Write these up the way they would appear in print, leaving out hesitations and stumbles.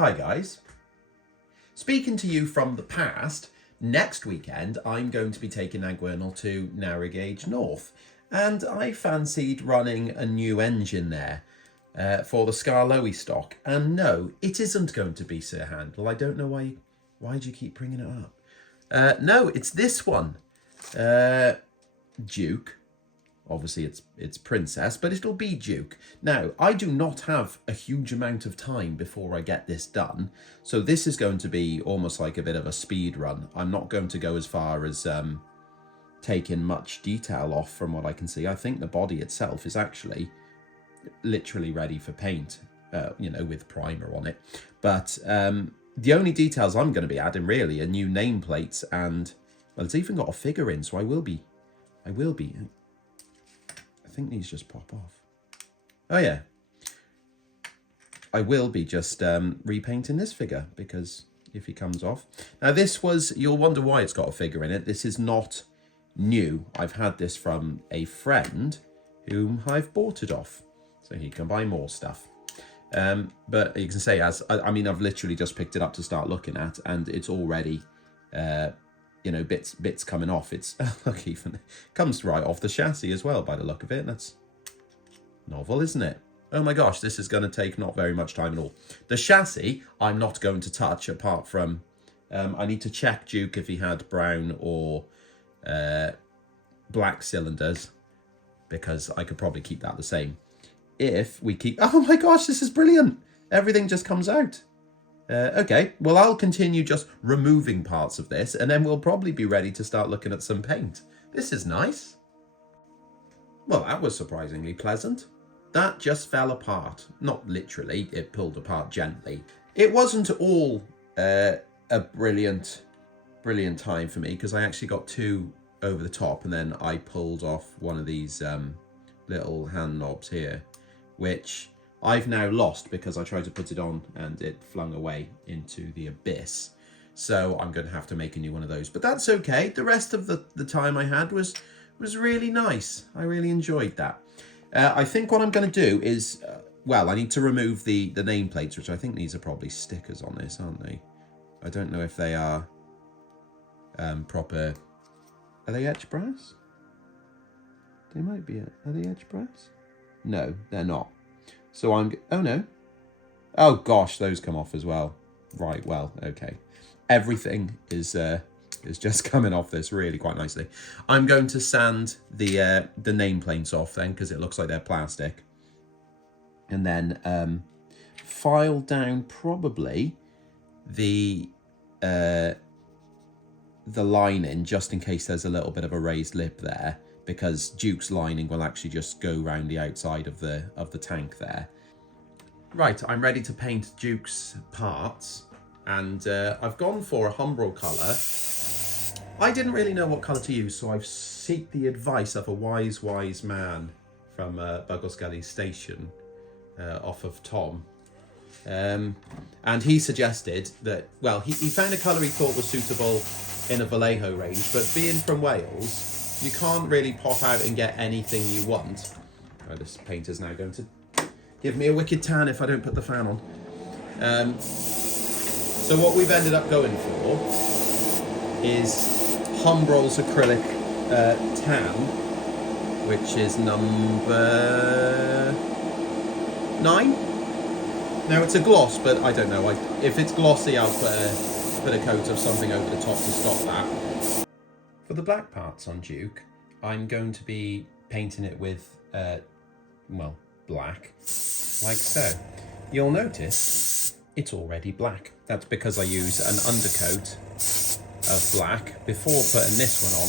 Hi guys. Speaking to you from the past, next weekend I'm going to be taking Agwernal to Narrow Gauge North, and I fancied running a new engine there for the Skarloey stock. And no, it isn't going to be Sir Handel. I don't know why do you keep bringing it up? No, it's this one, Duke. Obviously it's Princess, but it'll be Duke. Now, I do not have a huge amount of time before I get this done, so this is going to be almost like a bit of a speed run. I'm not going to go as far as taking much detail off from what I can see. I think the body itself is actually literally ready for paint, with primer on it. But the only details I'm going to be adding really are new nameplates, and, well, it's even got a figure in, so I will be... I think these just pop off. Oh yeah. I will be just repainting this figure, because if he comes off. Now this was, you'll wonder why it's got a figure in it. This is not new. I've had this from a friend whom I've bought it off, so he can buy more stuff. But you can say, I've literally just picked it up to start looking at, and it's already bits coming off. It's look, even comes right off the chassis as well by the look of it. That's novel, isn't it? Oh my gosh, this is going to take not very much time at all. The chassis I'm not going to touch, apart from I need to check Duke if he had brown or black cylinders, because I could probably keep that the same. If we keep... Oh my gosh, this is brilliant. Everything just comes out. Okay, well, I'll continue just removing parts of this, and then we'll probably be ready to start looking at some paint. This is nice. Well, that was surprisingly pleasant. That just fell apart. Not literally, it pulled apart gently. It wasn't all a brilliant time for me, because I actually got two over the top, and then I pulled off one of these little hand knobs here, which I've now lost because I tried to put it on and it flung away into the abyss. So I'm going to have to make a new one of those. But that's okay. The rest of the time I had was really nice. I really enjoyed that. I think what I'm going to do is, I need to remove the nameplates, which I think these are probably stickers on this, aren't they? I don't know if they are proper... Are they etched brass? They might be. Are they etched brass? No, they're not. So oh no. Oh gosh, those come off as well. Right, well, okay. Everything is just coming off this really quite nicely. I'm going to sand the nameplates off then, because it looks like they're plastic. And then file down probably the lining, just in case there's a little bit of a raised lip there, because Duke's lining will actually just go round the outside of the tank there. Right, I'm ready to paint Duke's parts, and I've gone for a Humbrol colour. I didn't really know what colour to use, so I've sought the advice of a wise man from Bugglescully Station off of Tom. And he suggested that, well, he found a colour he thought was suitable in a Vallejo range, but being from Wales, you can't really pop out and get anything you want. Oh, this painter's now going to give me a wicked tan if I don't put the fan on. So what we've ended up going for is Humbrol's acrylic tan, which is number 9. Now it's a gloss, but I don't know. If it's glossy, I'll put a coat of something over the top to stop that. For the black parts on Duke, I'm going to be painting it with, black, like so. You'll notice it's already black. That's because I use an undercoat of black before putting this one on,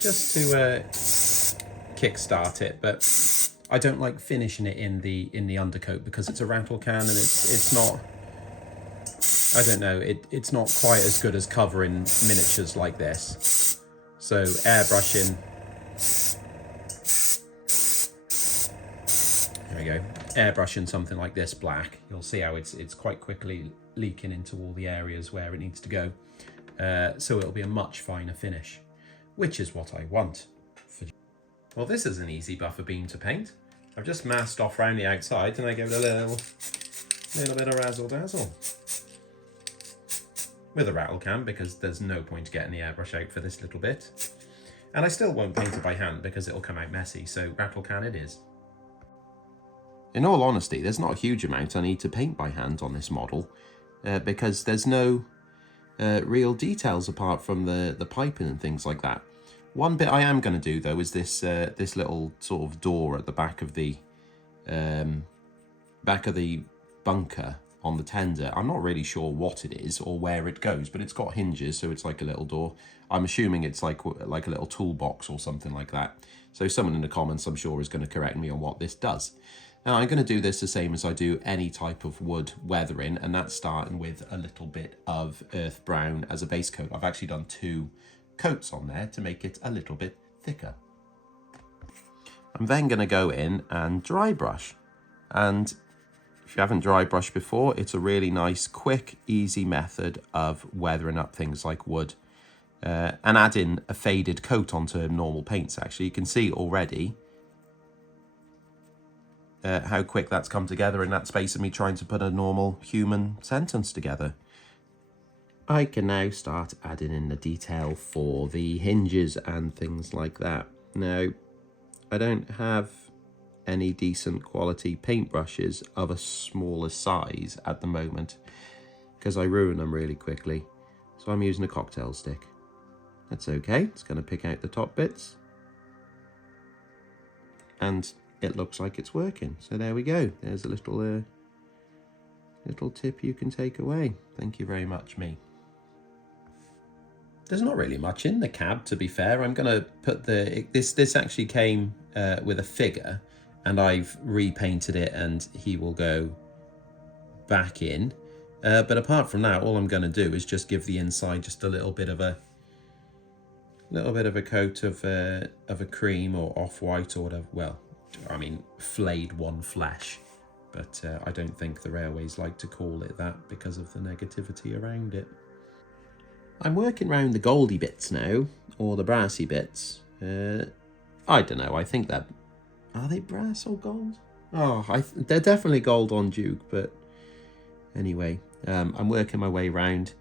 just to kickstart it. But I don't like finishing it in the undercoat, because it's a rattle can, and it's not... I don't know, it's not quite as good as covering miniatures like this. So airbrushing. There we go. Airbrushing something like this black, you'll see how it's quite quickly leaking into all the areas where it needs to go. So it'll be a much finer finish, which is what I want. Well, this is an easy buffer beam to paint. I've just masked off around the outside, and I give it a little A little bit of razzle dazzle. With a rattle can, because there's no point getting the airbrush out for this little bit. And I still won't paint it by hand because it'll come out messy, so rattle can it is. In all honesty, there's not a huge amount I need to paint by hand on this model, because there's no real details apart from the piping and things like that. One bit I am going to do though is this this little sort of door at the back of the bunker on the tender. I'm not really sure what it is or where it goes, but it's got hinges, so it's like a little door. I'm assuming it's like a little toolbox or something like that. So someone in the comments, I'm sure, is going to correct me on what this does. Now I'm going to do this the same as I do any type of wood weathering, and that's starting with a little bit of earth brown as a base coat. I've actually done 2 coats on there to make it a little bit thicker. I'm then going to go in and dry brush, and if you haven't dry brushed before, it's a really nice, quick, easy method of weathering up things like wood and adding a faded coat onto normal paints. Actually, you can see already how quick that's come together in that space of me trying to put a normal human sentence together. I can now start adding in the detail for the hinges and things like that. Now, I don't have any decent quality paintbrushes of a smaller size at the moment because I ruin them really quickly. So I'm using a cocktail stick. That's okay, it's going to pick out the top bits. And it looks like it's working. So there we go. There's a little little tip you can take away. Thank you very much, me. There's not really much in the cab, to be fair. I'm going to put this actually came with a figure, and I've repainted it, and he will go back in. But apart from that, all I'm going to do is just give the inside just a little bit of a coat of a cream or off-white or whatever. Well, I mean, flayed one flesh, but I don't think the railways like to call it that because of the negativity around it. I'm working around the goldy bits now, or the brassy bits. I don't know, I think that... Are they brass or gold? Oh, they're definitely gold on Duke, but anyway, I'm working my way around.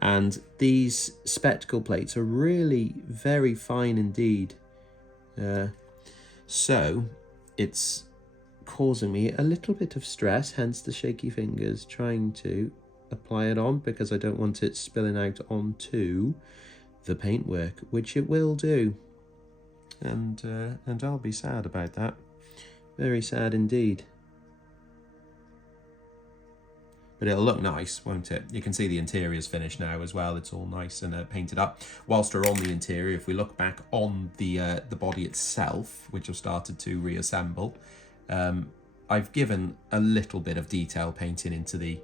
And these spectacle plates are really very fine indeed. So it's causing me a little bit of stress, hence the shaky fingers trying to apply it on, because I don't want it spilling out onto the paintwork, which it will do. And I'll be sad about that. Very sad indeed. But it'll look nice, won't it? You can see the interior's finished now as well. It's all nice and painted up. Whilst we're on the interior, if we look back on the body itself, which I've started to reassemble, I've given a little bit of detail painting into the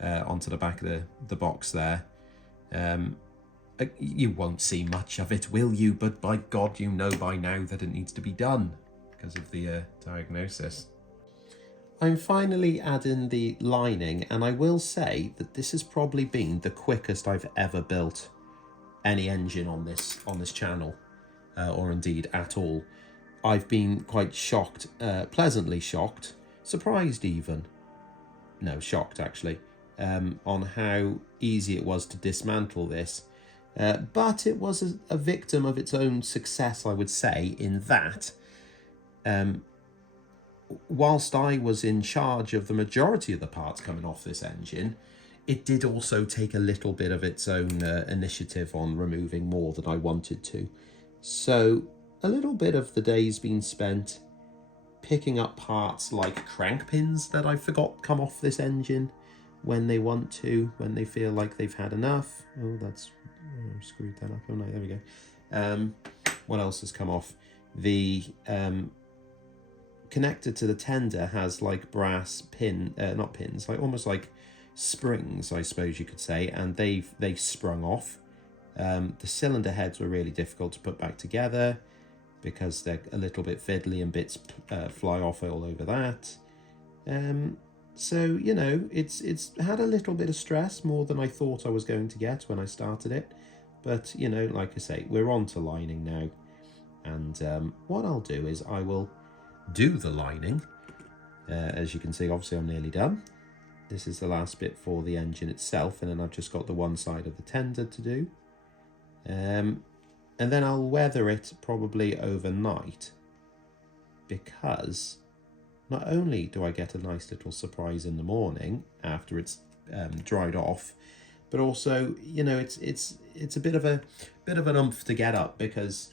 onto the back of the box there. You won't see much of it, will you? But by God, you know by now that it needs to be done because of the diagnosis. I'm finally adding the lining, and I will say that this has probably been the quickest I've ever built any engine on this channel, or indeed at all. I've been quite shocked, pleasantly shocked, surprised even. No, shocked actually, on how easy it was to dismantle this. But it was a victim of its own success, I would say, in that whilst I was in charge of the majority of the parts coming off this engine, it did also take a little bit of its own initiative on removing more than I wanted to. So a little bit of the day's been spent picking up parts like crank pins that I forgot come off this engine when they want to, when they feel like they've had enough. Oh, that's screwed that up. Oh no, there we go. What else has come off? The connector to the tender has like brass not pins, like almost like springs, I suppose you could say, and they've sprung off. The cylinder heads were really difficult to put back together because they're a little bit fiddly and bits fly off all over that. So, you know, it's had a little bit of stress, more than I thought I was going to get when I started it. But, you know, like I say, we're on to lining now. And what I'll do is I will do the lining. As you can see, obviously I'm nearly done. This is the last bit for the engine itself, and then I've just got the one side of the tender to do. And then I'll weather it probably overnight, because not only do I get a nice little surprise in the morning after it's dried off, but also, you know, it's a bit of an oomph to get up, because,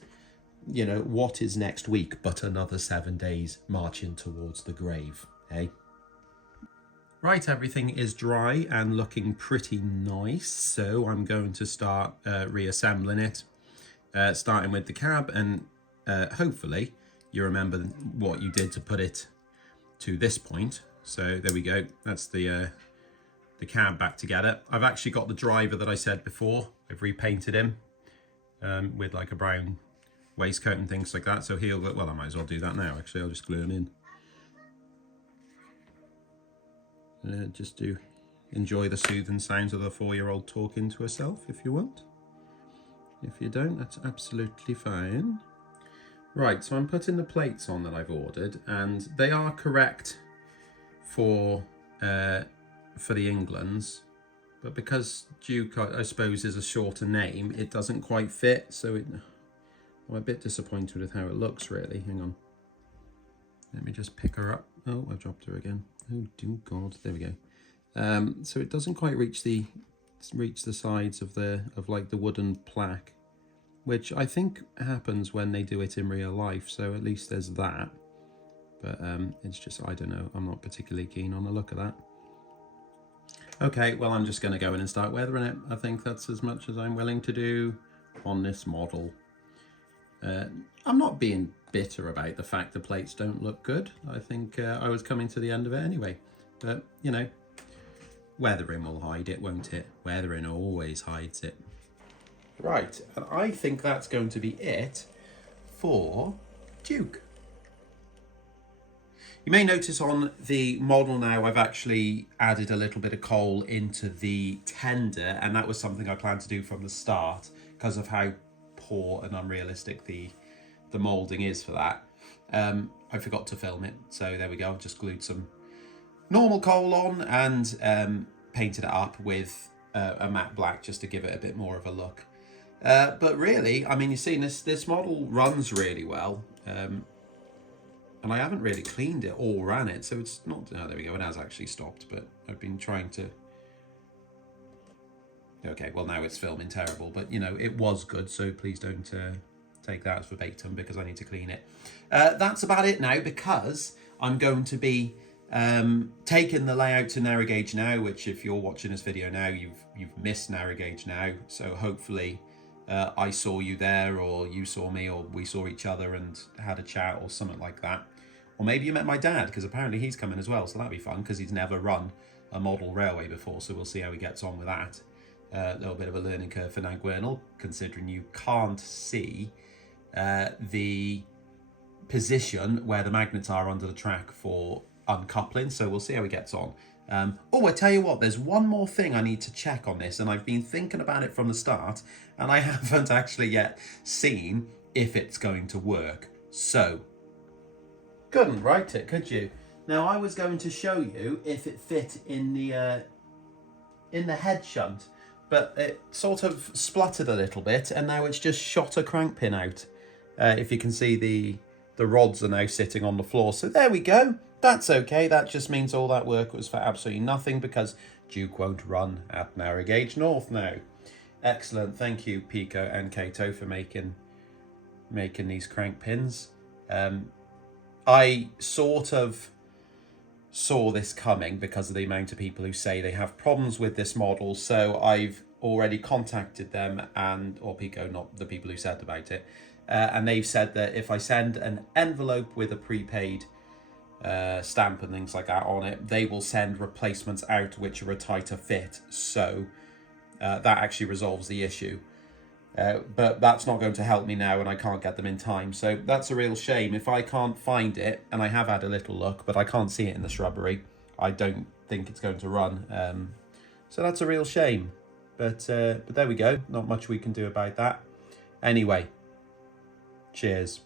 you know, what is next week but another 7 days marching towards the grave, eh? Right, everything is dry and looking pretty nice, so I'm going to start reassembling it, starting with the cab, and hopefully you remember what you did to put it to this point. So there we go, that's the cab back together. I've actually got the driver that I said before. I've repainted him with like a brown waistcoat and things like that, so he'll look, well, I might as well do that now actually. I'll just glue him in. Just to enjoy the soothing sounds of the 4-year-old talking to herself if you want. If you don't, that's absolutely fine. Right, so I'm putting the plates on that I've ordered, and they are correct for the Englands, but because Duke, I suppose, is a shorter name, it doesn't quite fit, so I'm a bit disappointed with how it looks, really. Hang on. Let me just pick her up. Oh, I dropped her again. Oh, dear God. There we go. So it doesn't quite reach the sides of like the wooden plaque, which I think happens when they do it in real life. So at least there's that. But it's just, I don't know. I'm not particularly keen on the look of that. Okay, well, I'm just going to go in and start weathering it. I think that's as much as I'm willing to do on this model. I'm not being bitter about the fact the plates don't look good. I think I was coming to the end of it anyway. But, you know, weathering will hide it, won't it? Weathering always hides it. Right, and I think that's going to be it for Duke. You may notice on the model now I've actually added a little bit of coal into the tender, and that was something I planned to do from the start because of how poor and unrealistic the moulding is for that. I forgot to film it, so there we go. I've just glued some normal coal on and painted it up with a matte black just to give it a bit more of a look. But really, I mean, you've seen this model runs really well, and I haven't really cleaned it or ran it, so it's not, oh, there we go, it has actually stopped, but I've been trying to, okay, well, now it's filming terrible, but, you know, it was good, so please don't take that as verbatim, because I need to clean it. That's about it now, because I'm going to be taking the layout to narrow gauge now, which if you're watching this video now, you've missed narrow gauge now, so hopefully I saw you there, or you saw me, or we saw each other and had a chat or something like that. Or maybe you met my dad, because apparently he's coming as well, so that'd be fun, because he's never run a model railway before, so we'll see how he gets on with that. A little bit of a learning curve for Gwynel, considering you can't see the position where the magnets are under the track for uncoupling, so we'll see how he gets on. Oh, I tell you what, there's one more thing I need to check on this, and I've been thinking about it from the start, and I haven't actually yet seen if it's going to work. So, couldn't write it, could you? Now, I was going to show you if it fit in the head shunt, but it sort of spluttered a little bit, and now it's just shot a crank pin out. If you can see, the rods are now sitting on the floor, so there we go. That's okay. That just means all that work was for absolutely nothing, because Duke won't run at narrow gauge north now. Excellent. Thank you, Peco and Kato, for making these crank pins. I sort of saw this coming because of the amount of people who say they have problems with this model, so I've already contacted them, or Peco, not the people who said about it, and they've said that if I send an envelope with a prepaid stamp and things like that on it, they will send replacements out which are a tighter fit, so that actually resolves the issue. But that's not going to help me now, and I can't get them in time, so that's a real shame. If I can't find it, and I have had a little look, but I can't see it in the shrubbery, I don't think it's going to run, so that's a real shame. But there we go, not much we can do about that. Anyway, cheers.